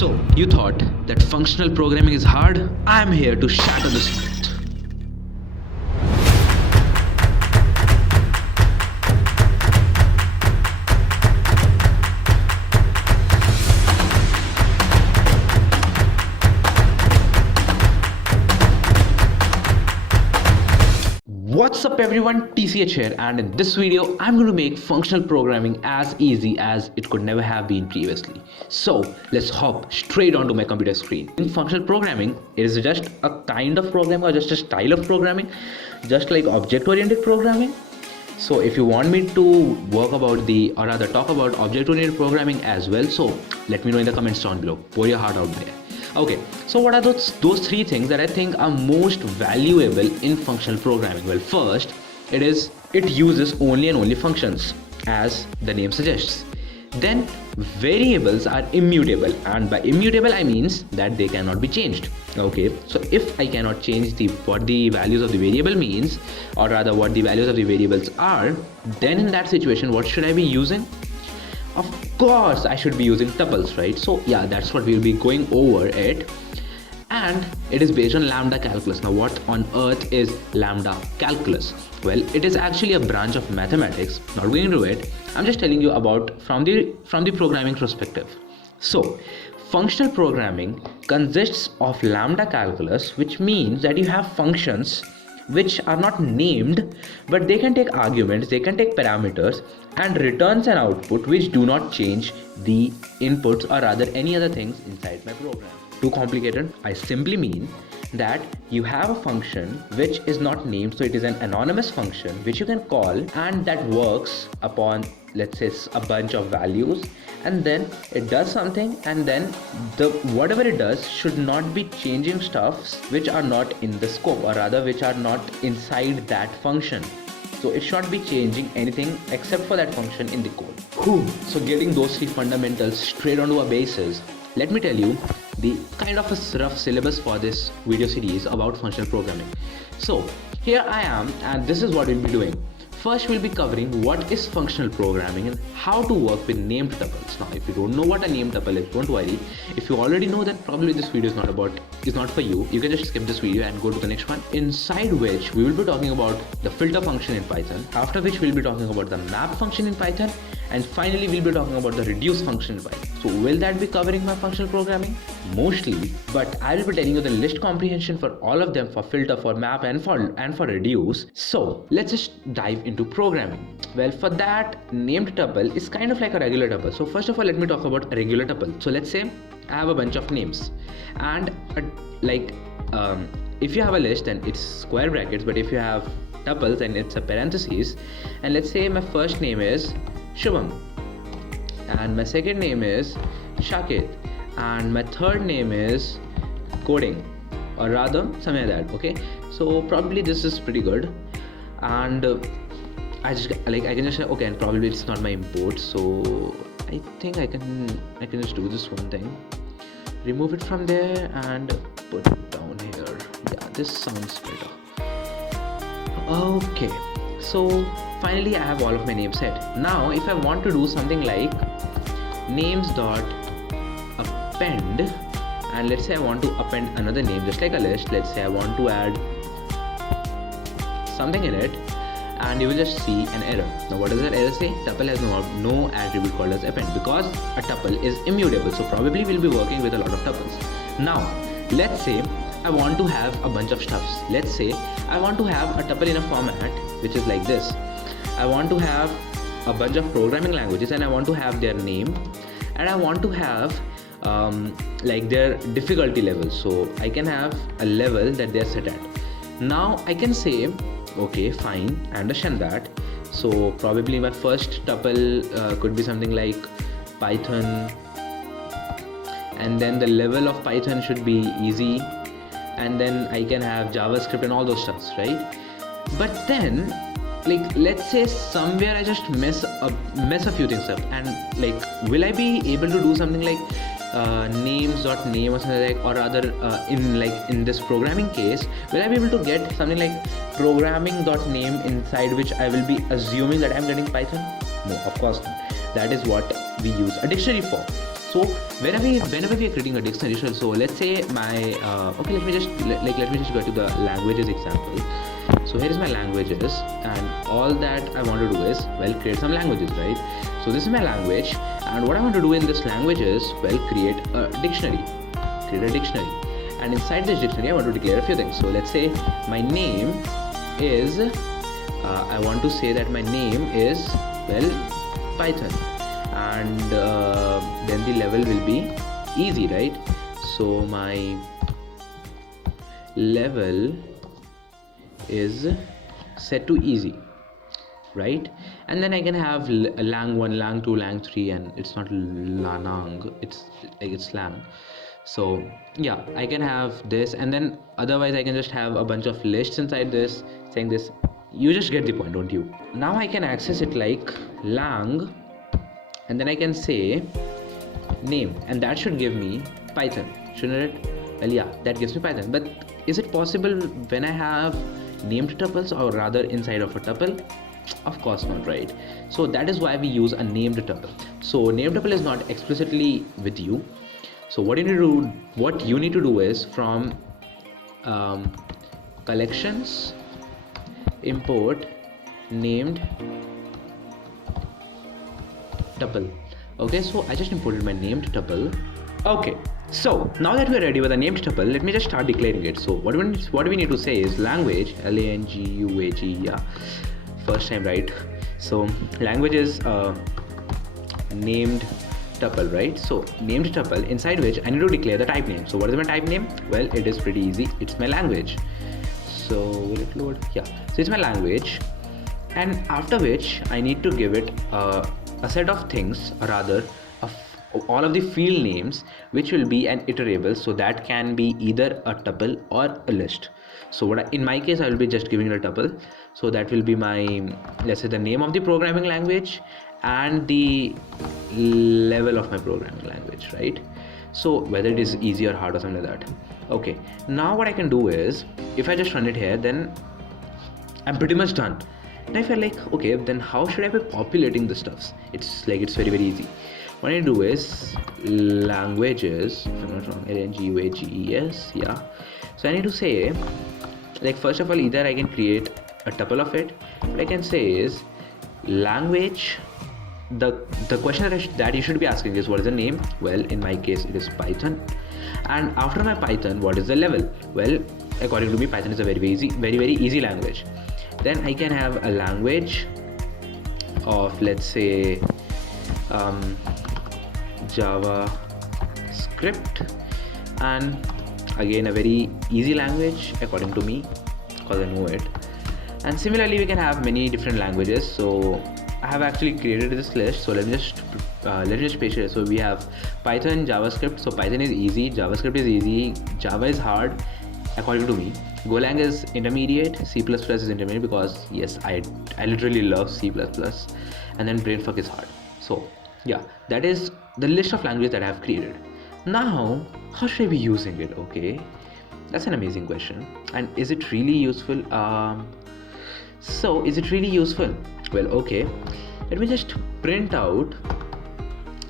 So, you thought that functional programming is hard? I'm here to shatter this myth. What's up everyone, TCH here, and in this video I'm going to make functional programming as easy as it could never have been previously. So let's hop straight onto my computer screen. In functional programming, it is just a kind of programming or just a style of programming, just like object-oriented programming. So if you want me to talk about object-oriented programming as well, so let me know in the comments down below. Pour your heart out there. Okay, so what are those three things that I think are most valuable in functional programming? Well, first, it uses only and only functions, as the name suggests. Then variables are immutable, and by immutable I means that they cannot be changed. Okay, so if I cannot change what the values of the variable means, or rather what the values of the variables are, then in that situation what should I be using? Of course I should be using tuples, right? So yeah, that's what we'll be going over it, and it is based on lambda calculus. Now what on earth is lambda calculus? Well, it is actually a branch of mathematics. Not going into it, I'm just telling you about from the programming perspective. So functional programming consists of lambda calculus, which means that you have functions which are not named, but they can take arguments, they can take parameters, and returns an output which do not change the inputs or rather any other things inside my program. Too complicated? I simply mean that you have a function which is not named, so it is an anonymous function which you can call, and that works upon, let's say, a bunch of values, and then it does something, and then whatever it does should not be changing stuffs which are not in the scope, or rather which are not inside that function. So it should not be changing anything except for that function in the code. So getting those three fundamentals straight onto our bases, let me tell you the kind of a rough syllabus for this video series about functional programming. So here I am, and this is what we'll be doing. First, we'll be covering what is functional programming and how to work with named tuples. Now, if you don't know what a named tuple is, don't worry. If you already know, then probably this video is not for you. You can just skip this video and go to the next one, inside which we will be talking about the filter function in Python, after which we'll be talking about the map function in Python, and finally we'll be talking about the reduce function in Python. So will that be covering my functional programming? Mostly, but I will be telling you the list comprehension for all of them, for filter, for map, and for reduce. So let's just dive into programming. Well, for that, named tuple is kind of like a regular tuple. So first of all, let me talk about a regular tuple. So let's say I have a bunch of names, and if you have a list, then it's square brackets, but if you have tuples, then it's a parentheses. And let's say my first name is Shubham, and my second name is Shakit, and my third name is Coding, or rather something like that. Okay, so probably this is pretty good, and I can just say okay, and probably it's not my import, so I think I can just do this one thing, remove it from there and put it down here. Yeah, this sounds better. Okay, so finally I have all of my names set. Now if I want to do something like names dot append, and let's say I want to append another name just like a list. Let's say I want to add something in it, and you will just see an error. Now what does that error say? Tuple has no attribute called as append, because a tuple is immutable, so probably we'll be working with a lot of tuples. Now let's say I want to have a bunch of stuffs. Let's say I want to have a tuple in a format which is like this. I want to have a bunch of programming languages, and I want to have their name, and I want to have like their difficulty level. So I can have a level that they're set at. Now I can say okay, fine, I understand that. So probably my first tuple could be something like Python, and then the level of Python should be easy, and then I can have JavaScript and all those stuffs, right? But then, like, let's say somewhere I just mess a few things up, and like, will I be able to do something like names.name or something like, or rather in this programming case, will I be able to get something like programming.name inside which I will be assuming that I'm getting Python? No, of course not. That is what we use a dictionary for. So whenever we are creating a dictionary, so let's say my okay, let me just go to the languages example. So here is my languages, and all that I want to do is, well, create some languages, right? So this is my language, and what I want to do in this language is, well, create a dictionary. And inside this dictionary I want to declare a few things. So let's say my name is I want to say that my name is, well, Python, and then the level will be easy, right? So my level is set to easy, right? And then I can have lang 1, lang 2, lang 3, and it's not lanang, it's lang. So yeah, I can have this, and then otherwise I can just have a bunch of lists inside this saying this. You just get the point, don't you? Now I can access it like lang, and then I can say name, and that should give me Python, shouldn't it? Well, yeah, that gives me Python. But is it possible when I have named tuples, or rather inside of a tuple? Of course not, right? So that is why we use a named tuple. So named tuple is not explicitly with you. So what you need to do is, from collections, import named tuple. Okay, so I just imported my named tuple. Okay, so now that we're ready with the named tuple, let me just start declaring it. So what we need to say is language, language, yeah, first time, right? So language is named tuple, right? So named tuple, inside which I need to declare the type name. So what is my type name? Well, it is pretty easy. It's my language. So will it load? Yeah, so it's my language, and after which I need to give it a set of things, or rather all of the field names, which will be an iterable, so that can be either a tuple or a list. So in my case, I will be just giving it a tuple. So that will be my, let's say, the name of the programming language and the level of my programming language, right? So whether it is easy or hard or something like that. Okay, now what I can do is, if I just run it here, then I'm pretty much done. And I feel like, okay, then how should I be populating the stuffs? It's very easy. What I do is languages, if I'm not wrong, languages, yeah. So I need to say, like, first of all, either I can create a tuple of it. What I can say is language. The question that you should be asking is, what is the name? Well, in my case, it is Python. And after my Python, what is the level? Well, according to me, Python is a very easy language. Then I can have a language of, let's say, JavaScript, and again a very easy language according to me, because I know it. And similarly, we can have many different languages. So I have actually created this list. So let me just paste it. So we have Python, JavaScript. So Python is easy, JavaScript is easy, Java is hard according to me. Golang is intermediate, C++ is intermediate, because yes, I literally love C++, and then brainfuck is hard. So yeah, that is the list of languages that I have created. Now, how should I be using it? Okay, that's an amazing question. And is it really useful? So is it really useful? Well, okay, let me just print out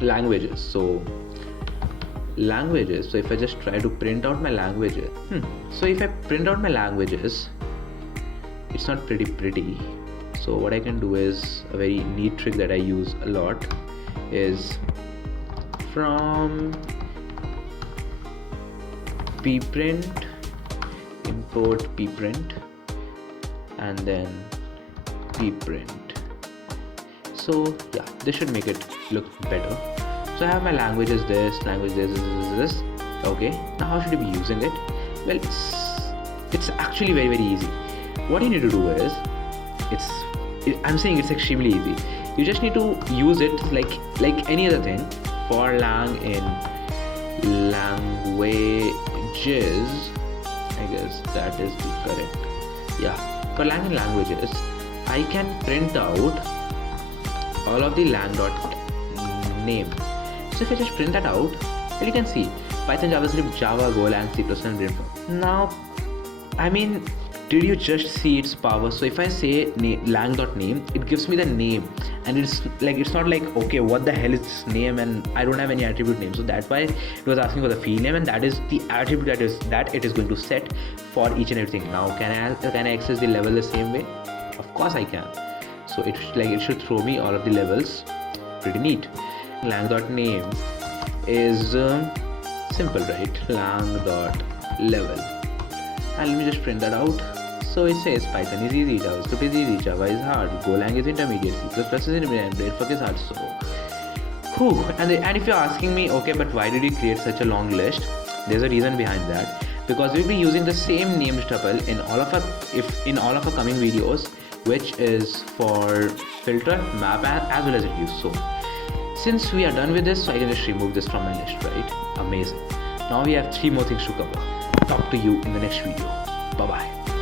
languages. So languages, so if I just try to print out my languages, so if I print out my languages, it's not pretty. So what I can do is, a very neat trick that I use a lot is, from pprint, import pprint, and then pprint. So yeah, this should make it look better. So I have my languages, this. Okay, now how should I be using it? Well, it's actually very easy. What you need to do is, I'm saying it's extremely easy. You just need to use it like any other thing. For lang in languages, I guess that is the correct. Yeah, for lang in languages, I can print out all of the lang.name. So if I just print that out, you can see Python, JavaScript, Java, Golang, C++, and brainfuck. Now, I mean, did you just see its power? So if I say lang.name, it gives me the name, and it's not like, okay, what the hell is this name, and I don't have any attribute name. So that's why it was asking for the field name, and that is the attribute that it is going to set for each and everything. Now can I access the level the same way? Of course I can. So it should throw me all of the levels. Pretty neat. Lang.name is simple, right? Lang.level, and let me just print that out. So it says Python is easy, JavaScript is easy, Java is hard, Golang is intermediate, C++ is intermediate, Brainfuck is hard. So, and if you're asking me, okay, but why did you create such a long list? There's a reason behind that, because we'll be using the same named tuple in all of our coming videos, which is for filter, map, as well as reduce. So, since we are done with this, so I can just remove this from my list, right? Amazing. Now we have 3 more things to cover. Talk to you in the next video. Bye bye.